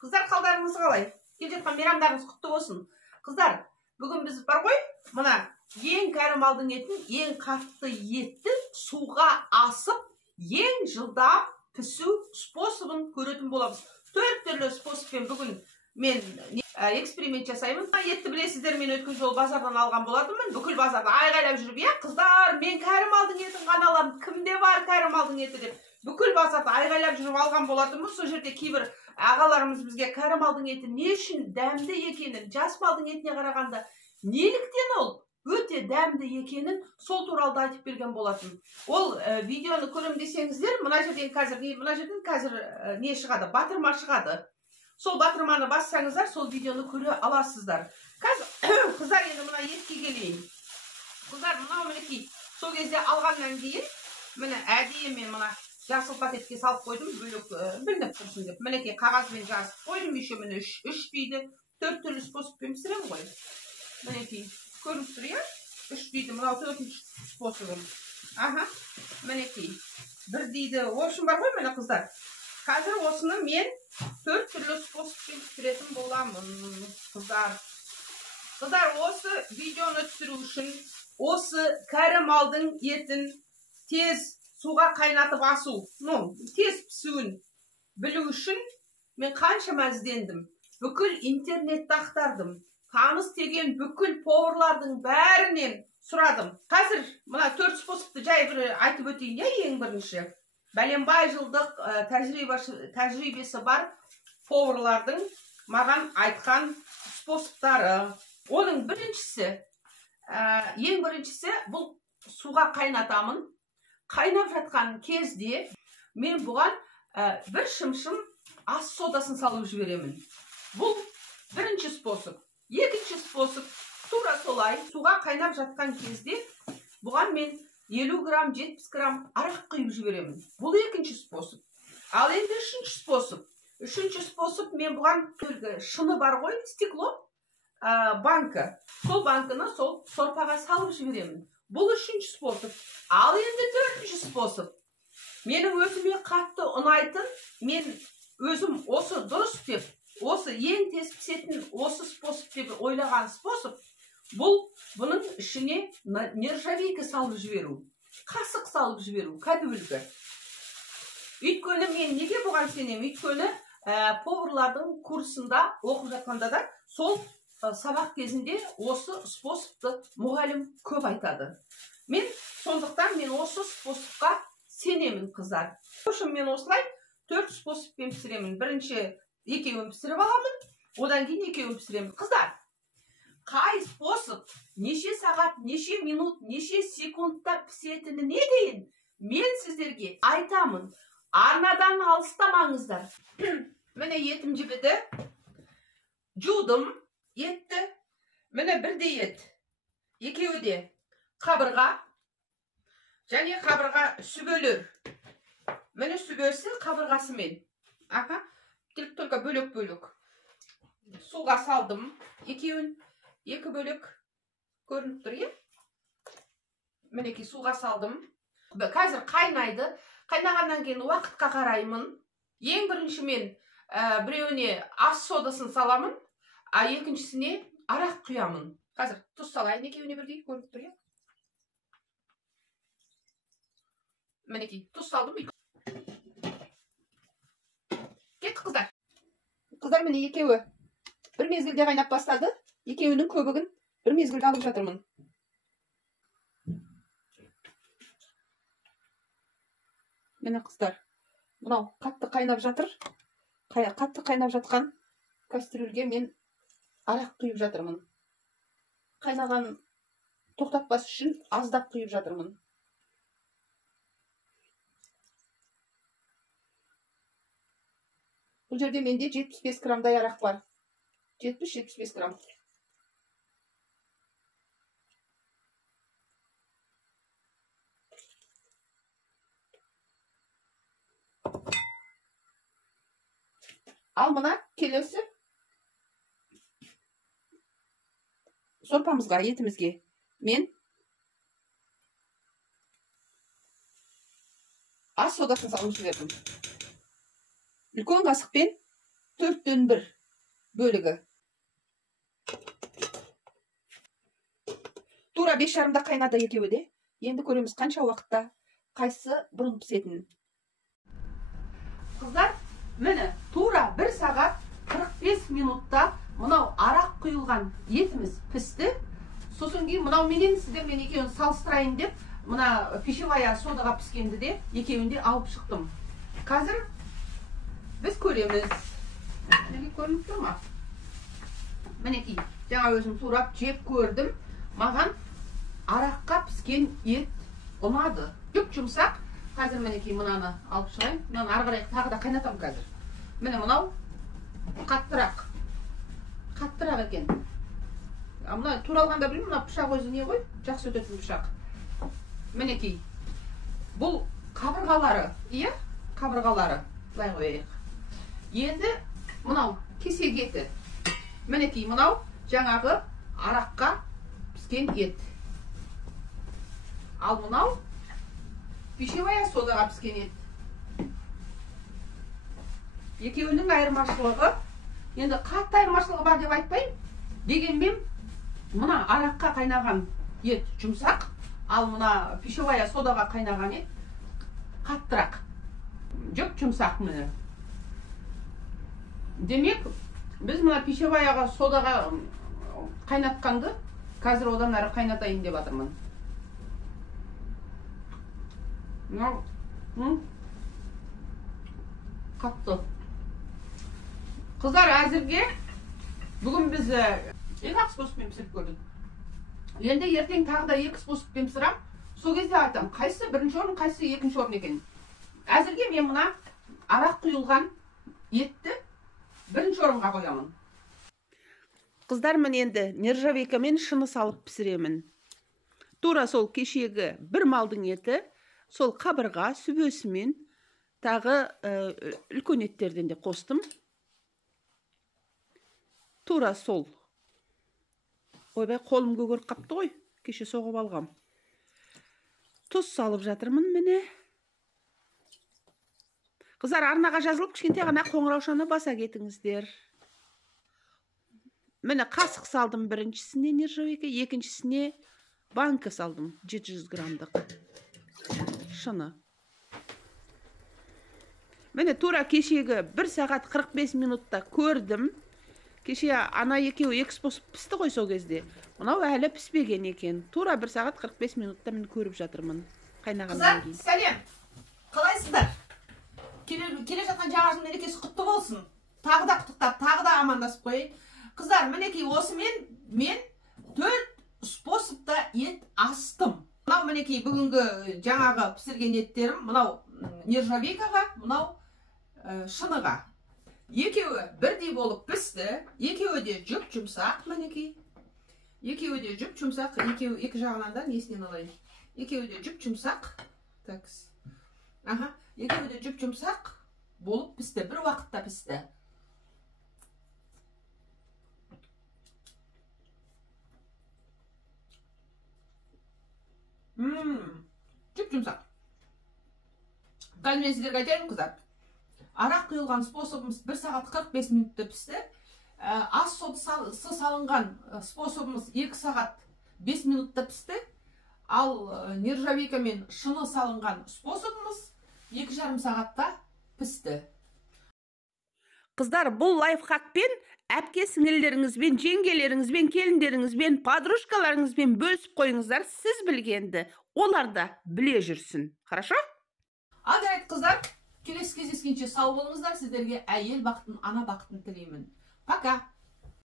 Қыздар, қалдарыңыз қалай? Келе жатқан мейрамдарыңыз құтты болсын. Қыздар, бүгін біз бар ғой, мына ең кәрі малдың етін, ең қатты етті суға асып, ең жылдам пісу способын көретін боламыз. 4 түрлі способпен бүгін мен эксперимент жасаймын. Етті білесіздер, мен өткен жолы базардан алған болатынмын. Бүкіл базарда айғайлап жүріп, "Я, қыздар, мен кәрі малдың етін ғана аламын. Кімде бар кәрі малдың еті?" деп. Бүкіл базарда айғайлап жүріп алған болатынмын. Сол жерде кейбір ағаларымыз бізге кәрі малдың еті не үшін дәмді екенін, жас малдың етіне қарағанда неліктен ол өте дәмді екенін сол туралы айтып берген болатын. Ол видеоны көрем десеңіздер, мына жерден қазір не шығады? Батырма шығады. Сол батырманы бассаңыздар, сол видеоны көре аласыздар. Қазір қыздар, енді мына етке келейін. Қыздар, мынау мінекей, сол кезде алғаннан кейін, міне әдейі мен мына жасыл пакетке салып қойдым, бөлек білініп тұрсын деп. Мінекей қағазбен жазып қойдым, еще міне 3 дейді, 4 түрлі способпен пісірем ғой. Мінекей, көрініп тұр, иә? 3 дейді, мынау 4-ші способым. Аха, мінекей, 1 дейді. В общем, бар ғой, міне қыздар. Қазір осыны мен 4 түрлі способпен пісіретін боламын, қыздар. Қыздар, осы видеоны түсіру үшін, осы кәрі малдың етін тез суға қайнатып асу, тез пісуін білу үшін мен қаншама іздендім. Бүкіл интернетті ақтардым. Таныс деген бүкіл поварлардың бәрінен сұрадым. Қазір мына 4 способты жай бір айтып өтейін, ең бірінші. Бәленбай жылдық тәжірибесі бар поварлардың маған айтқан способтары. Оның ең біріншісі бұл суға қайнатамын. Қайнап жатқан кезде мен бұған бір шымшым ас содасын салып жіберемін. Бұл бірінші способ. Екінші способ, тура солай, суға қайнап жатқан кезде бұған мен 50 грамм, 70 грамм арақ құйып жіберемін. Бұл екінші способ. Ал енді үшінші способ, мен бұған шыны бар ғой, стекло, банка. Сол банканы сол сорпаға салып жіберемін. Бұл үшінші способ. Ал енді 4-ші способ. Менің өзіме қатты ұнайтын, мен өзім осы дұрыс деп, осы ең тез пісетін осы способ деп ойлаған способ, бұның ішіне нержавейка салып жіберу, қасық салып жіберу, кәдімгі. Өйткені мен неге бұған сенемін? Өйткені поварлардың курсында оқып жатқанда да сол сабақ кезінде осы способты мұғалім көп айтады. Сондықтан мен осы способқа сенемін, қыздар. Үшін мен осылай 4 способпен пісіремін. Бірінші екеуін пісіріп аламын, одан кейін екеуін пісіремін. Қыздар, қай способ неше сағат, неше минут, неше секундта пісетініне дейін мен сіздерге айтамын. Арнадан алыстамаңыздар. Міне етім жібіді, жудым етті, міне бірде ет, екеуі де қабырға, және қабырға сүбелер. Міне сүбесі қабырғасымен. Аха, только бөлек-бөлек. Суға салдым, екеуін, екі бөлек көрініп тұр, е? Мінеки суға салдым. Қазір қайнайды. Қайнағаннан кейін уақытқа қараймын. Ең бірінші мен біреуіне ас содасын саламын, а екіншісіне арақ құямын. Қазір тұз салайын, екеуіне бірдей көрініп тұр, е? Мінеки, тұз салдым. Кетті, қыздар. Қыздар, міне екеуі бір мезгілде қайнап бастады. Екеуінің көбігін бір мезгілде алып жатырмын. Міне қыздар, мынау қатты қайнап жатыр. Қатты қайнап жатқан кастрюльге мен арақ құйып жатырмын. Қайнағанын тоқтатпас үшін аздап құйып жатырмын. Бұл жерде менде 75 грамдай арақ бар. 70-75 грамм. Ал мына келесі сорпамызға, етімізге мен ас содасын салып жібердім. Үлкен қасықпен 4'тен 1 бөлігі. Тура 5,5-да қайнады екеуі де. Енді көреміз қанша уақытта қайсысы бұрын пісетінін. Қыздар, міне тура 1 сағат 45 минутта мынау арақ құйылған етіміз пісті. Сосын кейін мынау менен сіздермен екеуін салыстырайын деп, мына пищевая содаға піскенді де екеуінде алып шықтым. Қазір біз көреміз. Неге көрініп тұр ма? Мінекей, жаңа өзім турап жеп көрдім. Маған араққа піскен ет ұнады. Жүк жұмсақ. Қазір мінекей мынаны алып шығайын. Мынаны ары қарай тағы да қайнатам қазір. Міне мынау қаттырақ. Қаттырақ екен. Мына туралғанда білмеймін, мына пышақ өзі не ғой? Жақсы өтетін пышақ. Мінекей. Бұл қабырғалары, иә? Қабырғалары. Былай қояйық. Енді мынау кесек еті. Мінекей мынау жаңағы араққа піскен ет. Ал мынау пищевая содаға піскен ет. Екеуінің айырмашылығы, енді қатты айырмашылығы бар деп айтпайым. Дегенмен мына араққа қайнаған ет жұмсақ, ал мына пищевая содаға қайнаған ет қаттырақ. Жүк жұмсақ міне. Демек, біз мына пищеваяға содаға қайнатқанды қазір одан әрі қайнатайын деп жатырмын. Қатты. Қыздар, әзірге бүгін біз екі способпен пісіріп көрдік. Енді ертең тағы да екі способпен пісірам. Сол кезде айтам, қайсы бірінші орын, қайсы екінші орын екен. Әзірге мен мына арақ құйылған етті бірінші орынға қоямын. Қыздар, мен енді нержавейкамен шыны салып пісіремін. Тура сол кешегі бір малдың еті, сол қабырға сүбесімен тағы үлкен еттерден де қостым. Тура сол. Ойбай, қолым көгеріп қапты ғой, кеше соғып алғам. Тұз салып жатырмын міне. Қыздар, арнаға жазылып кішкентай ғана қоңыраушаны баса кетіңіздер. Міне қасық салдым біріншісіне нержавейка, екіншісіне банка салдым 700 грамдық шыны. Міне тура кешегі 1 сағат 45 минутта көрдім. Кеше ана екеуі екі способ пісті ғой сол кезде. Мынау әлі піспеген екен. Тура 1 сағат 45 минутта мен көріп жатырмын. Қайнағаннан кейін. Қыздар, сәлем. Қалайсыздар? Келе жатқан жаңа жыл мерекесі құтты болсын. Тағы да құттықтап, тағы да амандасып қойайын. Қыздар, мінекей осымен мен 4 способта ет астым. Мынау мінекей бүгінгі жаңағы пісірген еттерім, мынау нержавейкаға, мынау шыныға. Екеуі бірдей болып пісті, екеуі де жүк жұмсақ, мінекей. Екеуі де жүк жұмсақ, екі жағынан да несінен алайын. Екеуі де жүк жұмсақ. Такс. Аха, екеуі де жүк жұмсақ болып пісті, бір уақытта пісті. Жүк жұмсақ. Қазір мен сіздерге айтайын, қыздар. Арақ құйылған способымыз 1 сағат 45 минутта пісті. Ас соды салынған способымыз 2 сағат 5 минутта пісті. Ал нержавейка мен шыны салынған способымыз 2,5 сағатта пісті. Қыздар, бұл лайфхакпен әпке сіңілдеріңізбен, жеңгелеріңізбен, келіндеріңізбен, подружкаларыңызбен бөлісіп қойыңыздар. Сіз білгенді олар да біле жүрсін. Хорошо? Ал жарайды, қыздар, келесі кездескенше сау болыңыздар. Сіздерге әйел бақытын, ана бақытын тілеймін. Пока.